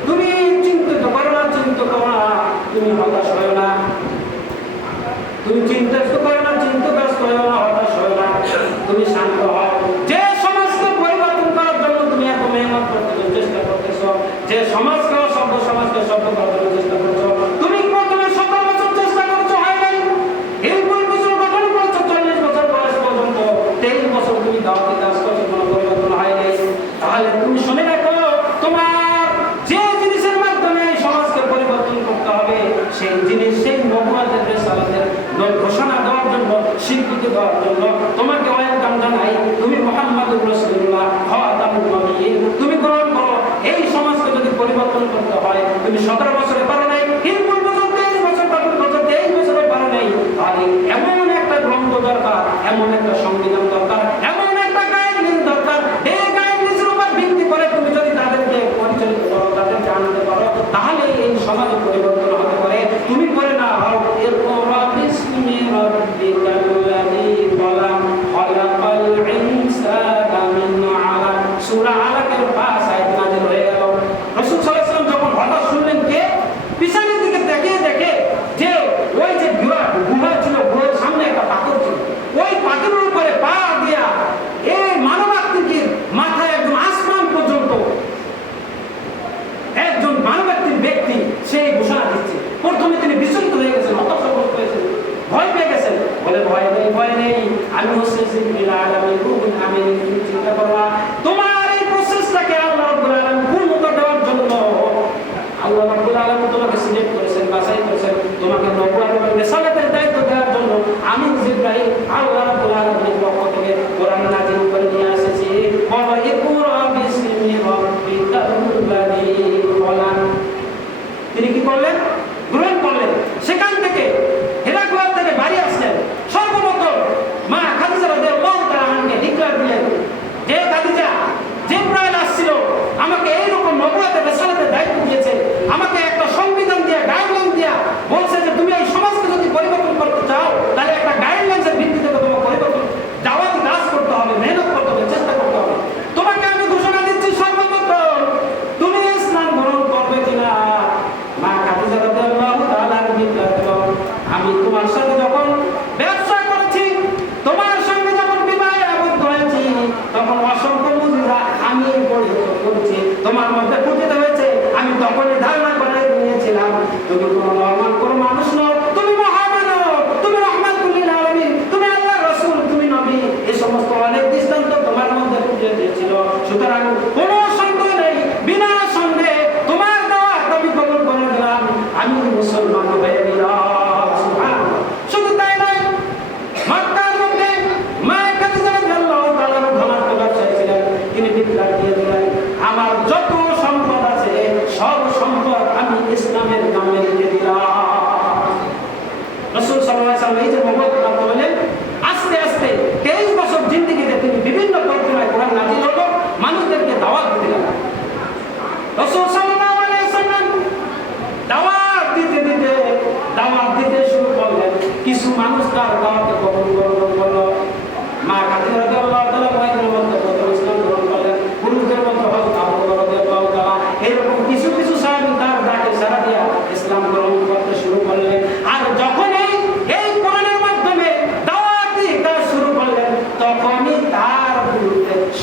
তুমি চিন্তিত করো না, চিন্তিত করো না, তুমি হতাশ হও না, তুমি চিন্তাগ্রস্ত করো না, চিন্তাগ্রস্ত হও না, হতাশ হও না, তুমি শান্ত হও। যে সমাজকে পরিবর্তন করার জন্য তুমি এত মেহনত করতেছো, চেষ্টা করতেছো, যে সমাজকে সমাজকে সভ্য করার জন্য চেষ্টা করছো, তুমি প্রথমে 17 বছর চেষ্টা করছো, হয় নাই, 20 বছর গঠন করছো, 40 বছর বয়স পর্যন্ত 23 বছর তুমি দাওয়াতি কাজ করছো, কোনো পরিবর্তন হয় নাই। তাহলে তুমি শুনে রাখো, তোমার যে জিনিসের মাধ্যমে এই সমাজকে পরিবর্তন করতে হবে, সেই জিনিস, সেই নবুয়তের রিসালাতের ঘোষণা দেওয়ার জন্য, স্বীকৃতি দেওয়ার জন্য তোমাকে ওয়েলকাম জানাই। তুমি মুহাম্মদুর রাসূলুল্লাহ খাতামুন নবিয়্যিন, তুমি গ্রহণ করো। এই সমাজকে যদি পরিবর্তন করতে হয়, তুমি 17 বছরে পারো নাই, 20 বছর, 23 বছর, 23 বছরে পারো নাই, তাহলে এমন একটা গ্রন্থ দরকার, এমন একটা সংবিধান দরকার, এমন একটা গাইডলাইন দরকার। এই গাইডলাইনের উপর ভিত্তি করে তুমি যদি তাদেরকে পরিচালিত করো, তাদেরকে আনতে পারো, তাহলে এই সমাজে পরিবর্তন হতে পারে। তুমি করে না হও ইকরা বিসমি রাব্বিকাল্লাযী খালাক, খালাকাল ইনসানা মিন আলাক। সূরা আলাকের 5 আয়াত নাযিল হয়ে গেল। রাসূল সাল্লাল্লাহু আলাইহি ওয়াসাল্লাম যখন হঠাৎ শুনলেন কে, পিছনের দিকে তাকিয়ে দেখে যে ওই যে গুহা ছিল, গুহার সামনে একটা পাথর ছিল, ওই পাথরের উপরে পা দিয়া এই মানবাকৃতির মাথায় একদম আসমান পর্যন্ত একজন মানবাকৃতির ব্যক্তি সেই ঘোষণা দিচ্ছে। প্রথমে তিনি বিচলিত হয়ে গেছেন, হতাশাগ্রস্ত হয়েছেন, ভয় পেয়ে গেছেন, বলে ভয় নেই, ভয় নেই, আমি হচ্ছে জিবরিল আলামিন, রূহুল আমিন, তুমি চিন্তা করো না, তোমার এই প্রসেসটাকে আল্লাহ রাব্বুল আলামিন পূর্ণতা দেওয়ার জন্য আল্লাহ রাব্বুল আলামিন তোমাকে সিলেক্ট করেছেন, বাছাই করেছেন, তোমাকে নবুয়ত এবং রিসালাতের দায়িত্ব দেওয়ার জন্য আমি জিবরাইল আল্লাহ রাব্বুল আলামিনের পক্ষ থেকে কোরআন নাযিল করে নিয়ে এসেছি। বলো ইকরা বিসমি রাব্বিকাল্লাযী খালাক। তিনি কি করলেন? গ্রহণ করলেন। সেখান থেকে হেরা গুহা থেকে বাড়ি আসলেন। সর্বপ্রথম মা খাদিজা রাদিয়াল্লাহু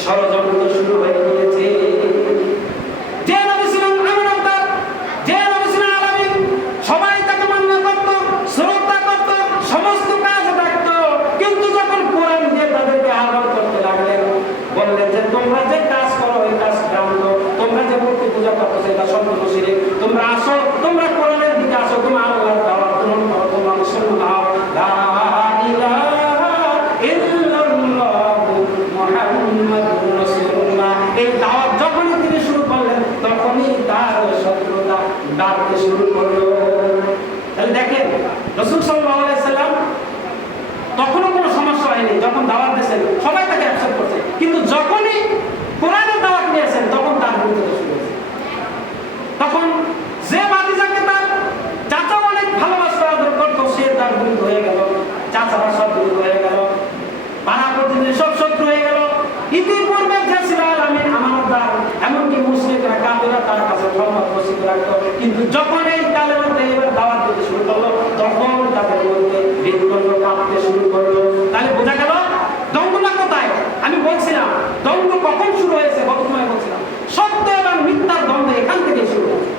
ষড়যন্ত্র শুরু হয়ে গিয়েছে। যে নবী ছিলেন আমানতদার, যে নবী ছিলেন আলামিন, সবাই তাকে মান্য করত, শ্রদ্ধা করত, সমস্ত কাজ রাখত। কিন্তু যখন কোরআন দিয়ে তাদেরকে আহ্বান করতে লাগলেন, বললেন যে তোমরা যে কাজ করো এই কাজ ভ্রান্ত, তোমরা যে মূর্তি পূজা করছো সেটা সম্পূর্ণ শিরক, তোমরা আসো, তোমরা কোরআনের দিকে আসো, তোমরা আল্লাহর দাওয়াত গ্রহণ করো, তোমরা মুসলমান হও। লা ইলাহা ইল্লাল্লাহু মুহাম্মাদুর রাসূলুল্লাহ। এই দাওয়াত যখনই তিনি শুরু করলেন তখনই তার শত্রুতা ডাকতে শুরু করলো। তাহলে দেখেন রাসূল সাল্লাল্লাহু আলাইহি সাল্লাম তখনও কোনো সমস্যা হয়নি, যখন দাওয়াত দিয়েছেন সবাই তাকে অ্যাকসেপ্ট করছে, কিন্তু যখনই কোরআনের দাওয়াত নিয়েছেন তখন তার বিরুদ্ধে শুরু হয়েছে। তখন যে ভাতিজাকে তার চাচা অনেক ভালোবাসা আদর করতো সে তার বিরুদ্ধে হয়ে গেল, চাচারা সব বিরুদ্ধে হয়ে গেল, পাড়া প্রতিবেশী সব শত্রু হয়ে গেল। ইতিপূর্বে যে ছিল আলামিন আমানতদার, এমনকি মুশরিকরা কাফেররা তার কাছে ধর্মত বসিত রাখতো, কিন্তু যখন এই কালেমার এবার দাওয়াত দিতে শুরু করলো তখন তাদের মধ্যে হৃদকণ্ঠ কাঁপতে শুরু করলো। তাহলে বোঝা গেল দ্বন্দ্বটা কোথায়? আমি বলছিলাম দ্বন্দ্ব কখন শুরু হয়েছে, গত সময় বলছিলাম সত্য এবং মিথ্যার দ্বন্দ্ব এখান থেকে শুরু হয়েছে।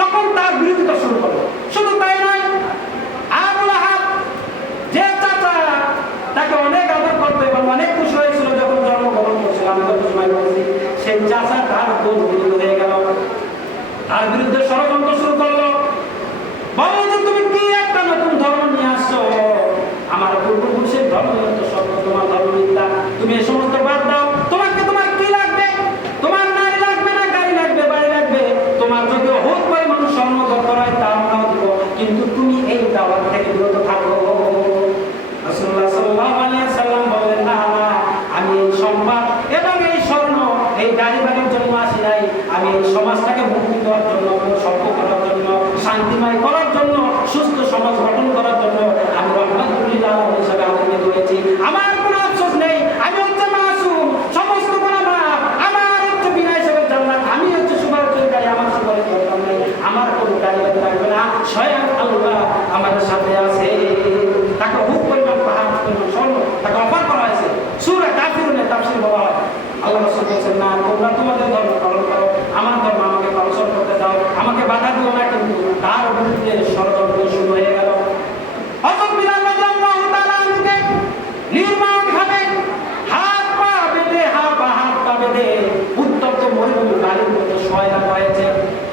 তখন তার বিরোধিতা শুরু করলো। শুধু তাই নয়, আবু লাহাব যে চাচা তাকে অনেক আদর করতো এবং অনেক খুশি হয়েছিল যখন জন্মগ্রহণ করছিল, আমি গত সময় বলছি, সেই চাচা তার বোন বিরুদ্ধ হয়ে গেল, তার বিরুদ্ধে ষড়যন্ত্র শুরু করলো। বলো যে তুমি কি একটা নতুন ধর্ম নিয়ে আসছো, আমার পূর্বপুরুষের ধর্ম তো সত্য, তোমার ধর্ম মিথ্যা, তুমি এই সমস্ত বাদ দাও। তোমাকে তোমার কি লাগবে? তোমার নারী লাগবে না গাড়ি লাগবে, বাড়ি লাগবে, তোমার যদি হোক পরিমাণ স্বর্ণ দরকার হয় তা আমরাও দিব, কিন্তু তুমি এই দাওয়াত থেকে বিরত থাকো। রাসূলুল্লাহ সাল্লাল্লাহু আলাইহি সাল্লাম বলেন, না আমি এই সম্পদ এবং এই স্বর্ণ এই গাড়ি বাড়ির জন্য আসি নাই, আমি এই সমাজটাকে মুক্তি দেওয়ার জন্য, সভ্য করার জন্য, শান্তিময় করার জন্য, সুস্থ সমাজ গঠন করার জন্য আমি রহমাতুল্লিল আলামিন হিসেবে আবির্ভূত হয়েছি। আমার কোনো আফসোস নেই, আমি হচ্ছে মাসুম, সমস্ত গুনাহ মাফ, আমার হচ্ছে বিনা হিসেবে জান্নাত, আমি হচ্ছে সুপারিশকারী, আমার সুপারিশ দরকার নেই, আমার কোনো গাড়ি বাড়ি লাগবে না, স্বয়ং আল্লাহ আমাদের সাথে আছে। তাকে হুক পরিমাণ পাহাড় পরিমাণ স্বর্ণ তাকে অফার করা হয়েছে। সূরা কাফিরুনের তাফসীর বলা হয়, আল্লাহ রাসূল বলেছেন, না তোমরা তোমাদের ধর্ম পালন করো, আমার ধর্ম আমাকে পালন করতে দাও, আমাকে বাধা দিও না। কিন্তু তার বিরুদ্ধে ষড়যন্ত্র শুরু হয়ে গেল। হযরত বিলাল রাদিয়াল্লাহু তাআলা আনহুকে নির্মমভাবে হাত পা বেঁধে উত্তপ্ত মরুভূমির বালির মধ্যে শোয়াই রাখা হয়েছে,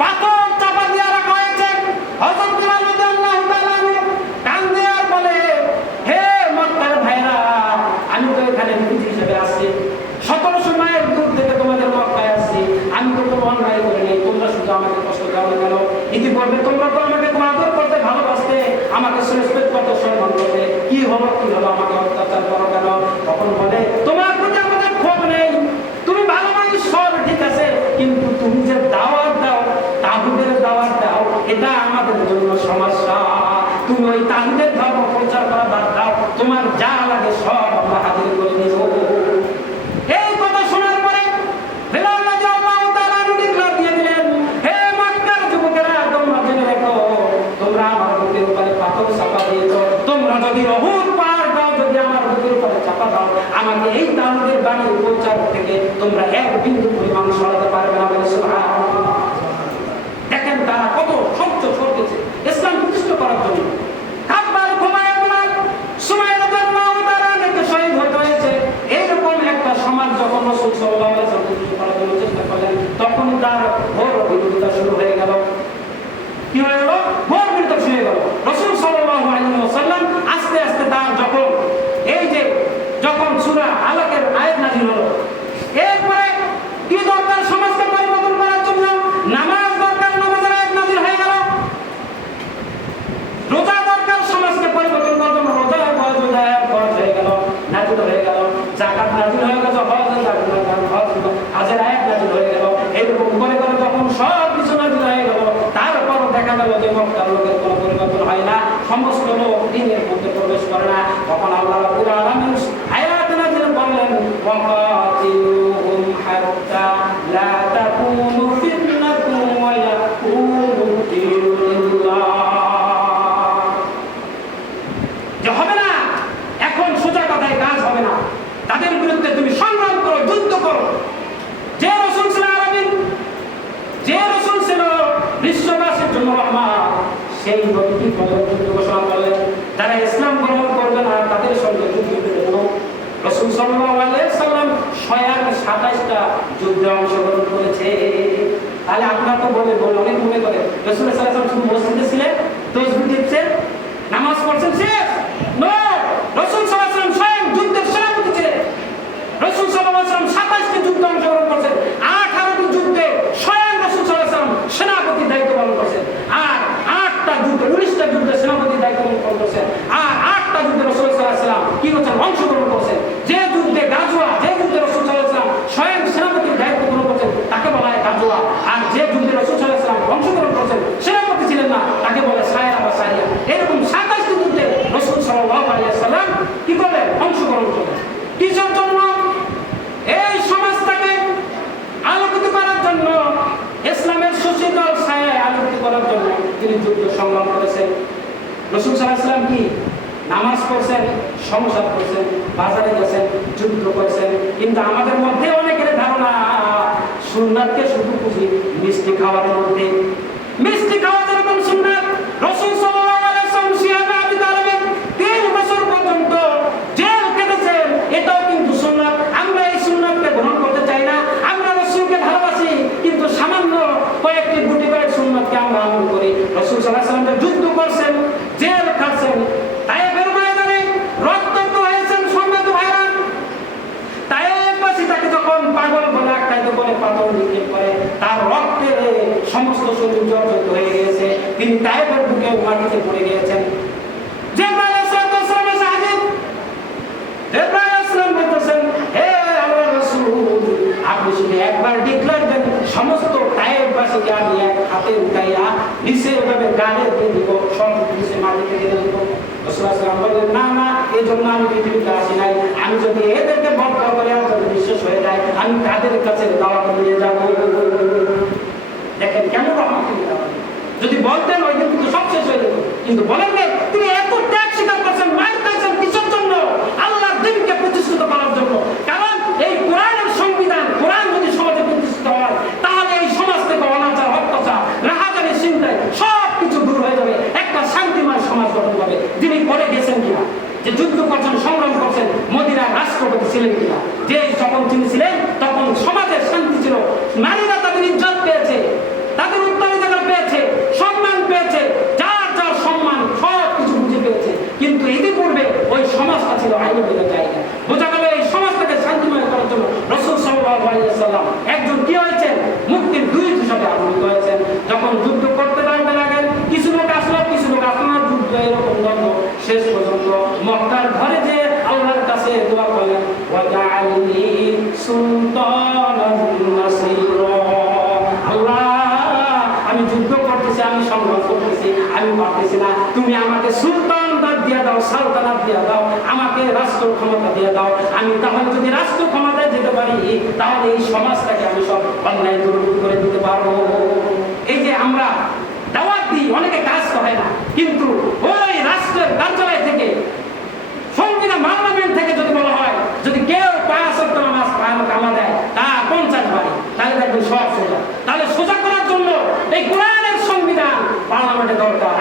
পাথর চাপা দিয়ে রাখা হয়েছে। হযরত বিলাল রাদিয়াল্লাহু তাআলা আনহু কান্দে আর বলে, হে মক্কার ভাইরা, আমি তো এখানে বিধি হিসেবে আসছি, 1700 মাইল দূর থেকে তোমাদের মক্কায় আসছি, আমি তো কোনো অন্যায় করি নাই, তোমরা শুধু আমাকে কষ্ট দাও না কেন? ইতিপূর্বে তোমরা তো আমাকে আদর করতে, ভালোবাসতে, আমাকে রেসপেক্ট করতে, সম্মান করতে, কি হলো আমাকে অত্যাচার করো কেন? তখন বলে, তোমার প্রতি আমাদের ক্ষোভ নেই, তুমি ভালো মানুষ সব ঠিক আছে, কিন্তু তুমি যে দাওয়াত দাও, তাগুতের দাওয়াত দাও, এটা আমাদের জন্য সমস্যা। তুমি ওই তাগুতের ধর্ম প্রচার করা বাদ দাও, তোমার যা লাগে সব আমরা হাজির করে নিব। এই কথা শোনার পরে বিলাল রাদিয়াল্লাহু তাআলা ডিক্লার দিয়ে দিলেন, হে মক্কার যুবকেরা, তোমরা জেনে রেখো, তোমরা আমার বুকের উপরে পাথর চাপা দিয়েছো, তোমরা যদি অহুদ পাহাড় দাও, যদি আমার বুকের উপরে চাপা দাও, আমাকে এই তাগুতের বাণীর প্রচার থেকে তোমরা এক বিন্দু পরিমাণ সরাতে পারবে না। বলে সুবহানাল্লাহ। দেখেন তারা কত সহ্য করতেছে ইসলাম প্রতিষ্ঠা করার জন্য। খাব্বার খুবাইবুল্লাহ সুমাইয়া রাদিয়াল্লাহু তাআলা নাকি শহীদ হতে হয়েছে। এইরকম একটা সমাজ যখন রাসূল সাল্লাল্লাহু আলাইহি ওয়াসাল্লাম প্রতিষ্ঠা করার জন্য চেষ্টা করলেন, তখন তার ঘোর বিরোধিতা শুরু হয়ে গেল। কি হয়ে গেল? ঘোর বিরোধিতা শুরু হয়ে গেল। রাসূল সাল্লাল্লাহু আলাইহি ওয়াসাল্লাম আস্তে আস্তে তার যখন সূরা আলাকের আয়াত নাযিল হলো, এরপরে কি দরকার সমাজকে পরিবর্তন করার জন্য? নামাজ দরকার, নামাজের আয়াত নাযিল হয়ে গেল। রোজা দরকার সমাজকে পরিবর্তন করার জন্য, রোজা ফরজ হয়ে গেল, নাযিল হয়ে গেল। যাকাত নাযিল হয়ে গেল, হজের আয়াত নাযিল হয়ে গেল। এরকম করে করে যখন সব কিছু নাযিল হয়ে গেল, তারপর দেখা গেল যে মক্কার লোকের কোনো পরিবর্তন হয় না, সমস্ত লোক দ্বীনের মধ্যে প্রবেশ করে না। তখন আল্লাহ রাব্বুল আলামিন আয়াত নাযিল করলেন, ওয়াকাতিলুহুম হাত্তা লা তাকুনু ফিতনাতুন ওয়া ইয়াকুনু দীনু লিল্লাহ। যে হবে না, এখন সোজা কথায় কাজ হবে না, তাদের বিরুদ্ধে তুমি সংগ্রাম করো, যুদ্ধ করো, সেই নবীটি যুদ্ধ ঘোষণা করলেন, যারা ইসলাম গ্রহণ করবে না তাদের সঙ্গে যুদ্ধের জন্য রাসূল সাল্লাল্লাহু আলাইহি সাল্লাম 27টা যুদ্ধে অংশগ্রহণ করেছে। তাহলে আপনারা তো বলে অনেক মনে করে রাসূল সাল্লাল্লাহু আলাইহি সাল্লাম শুধু মসজিদে ছিলেন, তাসবিহ দিচ্ছেন, নামাজ পড়ছেন, শেষ। নো, রাসূল সাল্লাল্লাহু আলাইহি সাল্লাম স্বয়ং যুদ্ধের সেনাপতি ছিলেন। রাসূল সাল্লাল্লাহু আলাইহি সাল্লাম 27টি যুদ্ধে অংশগ্রহণ করেছেন, 18টি যুদ্ধে স্বয়ং রাসূল সাল্লাল্লাহু আলাইহি সাল্লাম সেনাপতির দায়িত্ব পালন করেছেন, আর 8টা যুদ্ধে 19টা যুদ্ধে সেনাপতির দায়িত্ব পালন করেছেন, আর 8টা যুদ্ধে রাসূল সাল্লাল্লাহু আলাইহি সাল্লাম কি করছেন? অংশগ্রহণ করেছেন। যে যুদ্ধে গাজওয়া, যে যুদ্ধে রাসূল সাল্লাল্লাহু আলাইহি সাল্লাম স্বয়ং সেনাপতির দায়িত্ব পালন করেছেন তাকে বলা হয় গাজওয়া, আর যে যুদ্ধে রাসূল সাল্লাল্লাহু আলাইহি সাল্লাম অংশগ্রহণ করেছেন সেনাপতি ছিলেন না তাকে বলে সায়রা বা সারিয়া। এরকম 27টি যুদ্ধে রাসূল সাল্লাল্লাহু আলাইহি সাল্লাম কি করলেন? অংশগ্রহণ করলেন। কিসের জন্য? এই সমাজটাকে আলোকিত করার জন্য, ইসলামের সুশীতল ছায়ায় আলোকিত করার জন্য তিনি যুদ্ধ সংগ্রাম করেছেন। রাসূল সাল্লাল্লাহু আলাইহি সাল্লাম কি নামাজ পড়ছেন, সংসার করছেন, বাজারে গেছেন, যুদ্ধ করেছেন। কিন্তু আমাদের মধ্যে অনেকের ধারণা সুন্নাতকে শুধু বুঝি মিষ্টি খাওয়ার মধ্যে। মিষ্টি খাওয়া যেরকম সুন্নাত, রাসূল সাল্লাল্লাহু আলাইহি সাল্লাম সিহাবে আবি তালেবের 3 বছর পর্যন্ত জেল কেটেছেন, এটাও কিন্তু সুন্নাত। আমরা এই সুন্নাতকে গ্রহণ করতে চাই না। আমরা রাসূলকে ভালোবাসি, কিন্তু সামান্য কয়েকটি গুটি কয়েক সুন্নাতকে আমরা আমল করি। রাসূল সাল্লাল্লাহু আলাইহি সাল্লাম যুদ্ধ করছেন, জেল খাচ্ছেন, তায়েফের ময়দানে রক্তাক্ত হয়েছেন। সম্মানিত ভাইরা, তায়েফবাসী তাকে যখন পাগল বলে আখ্যায়িত করে, পাথর নিক্ষেপ করে, তার রক্তে সমস্ত শরীর জর্জরিত হয়ে গিয়েছে। তিনি তায়েফের বুকে মাটিতে পড়ে গিয়েছেন। জিবরাইল আলাইহিস সালাম এসে হাজির। জিবরাইল আলাইহিস সালাম বলতেছেন, হে আল্লাহর রাসূল, আপনি শুধু একবার ডিক্লেয়ার দেন, সমস্ত তায়েফবাসীকে আমি এক হাতে উঠাইয়া নিচে ওভাবে গালে দিয়ে দিব, সব নিচে মাটিতে দিয়ে দিব। রাসূল সাল্লাল্লাহু আলাইহি সাল্লাম বললেন, না না, এই জন্য আমি পৃথিবীতে আসি নাই। আমি যদি এদেরকে বদলা করে আর যদি নিঃশেষ হয়ে যায়, আমি তাদের কাছে দাওয়াত নিয়ে যাব। দেখেন কেন রহমতুল্লাহ। যদি বলতেন ওই দিন কিন্তু সব শেষ হয়ে যেত, কিন্তু বলেন না। তিনি এত ত্যাগ স্বীকার করছেন, মায়ের কাছেন কিসের জন্য? আল্লাহর দ্বীনকে প্রতিষ্ঠিত করার জন্য। কারণ এই কোরআনের সংবিধান, কোরআন যদি সমাজে প্রতিষ্ঠিত হয়, তাহলে এই সমাজ থেকে অনাচার, অত্যাচার, রাহাজানি, চিন্তায় সব কিছু দূর হয়ে যাবে, একটা শান্তিময় সমাজ গঠন হবে। যিনি করে গেছেন কিনা, যে যুদ্ধ করছেন, সংগ্রাম করছেন, মদিনার রাষ্ট্রপতি ছিলেন কিনা, যে যখন তিনি ছিলেন তখন সমাজের শান্তি ছিল, নারীরা তাদের ইজ্জত পেয়েছে, তাদের উত্তরাধিকার পেয়েছে, সম্মান পেয়েছে, যার যার সম্মান সব কিছু বুঝে পেয়েছে। কিন্তু ইতিপূর্বে ওই সমাজটা ছিল আইনবিদের জায়গা। বোঝা গেল এই সমাজটাকে শান্তিময় করার জন্য রাসূল সাল্লাল্লাহু আলাইহি সাল্লাম একজন কি হয়েছেন? মুক্তির দুই হিসাবে আবির্ভূত হয়েছেন। যখন যুদ্ধ করতে লাগেন, কিছু লোক আসলো, কিছু লোক আসলো না, যুদ্ধ এরকম দ্বন্দ্ব শেষ পর্যন্ত মক্কার ঘরে যে আল্লাহর কাছে দোয়া করলেন, ওয়াজআলনি সুলতানান নাসীরা। আল্লাহ, আমি যুদ্ধ করতেছি, আমি সংগ্রাম করতেছি, আমি পারতেছি না, তুমি আমাকে সুলতানদার দিয়ে দাও, সালতানাত দিয়ে দাও, আমাকে রাষ্ট্র ক্ষমতা দিয়ে দাও। আমি তাহলে যদি রাষ্ট্র ক্ষমতায় যেতে পারি, তাহলে এই সমাজটাকে আমি সব অন্যায় দূর করে দিতে পারবো। এই যে আমরা দাওয়াত দিই, অনেকে কাজ করে না, কিন্তু ওই রাষ্ট্রের কার্যালয় থেকে, সংবিধান পার্লামেন্ট থেকে যদি বলা হয়, যদি কেউ 5 ওয়াক্ত নামাজ কামা দেয় তা 50 বাড়ি, তাহলে দেখবেন সব সোজা। তাহলে সোজা করার জন্য এই কোরআনের সংবিধান পার্লামেন্টে দরকার।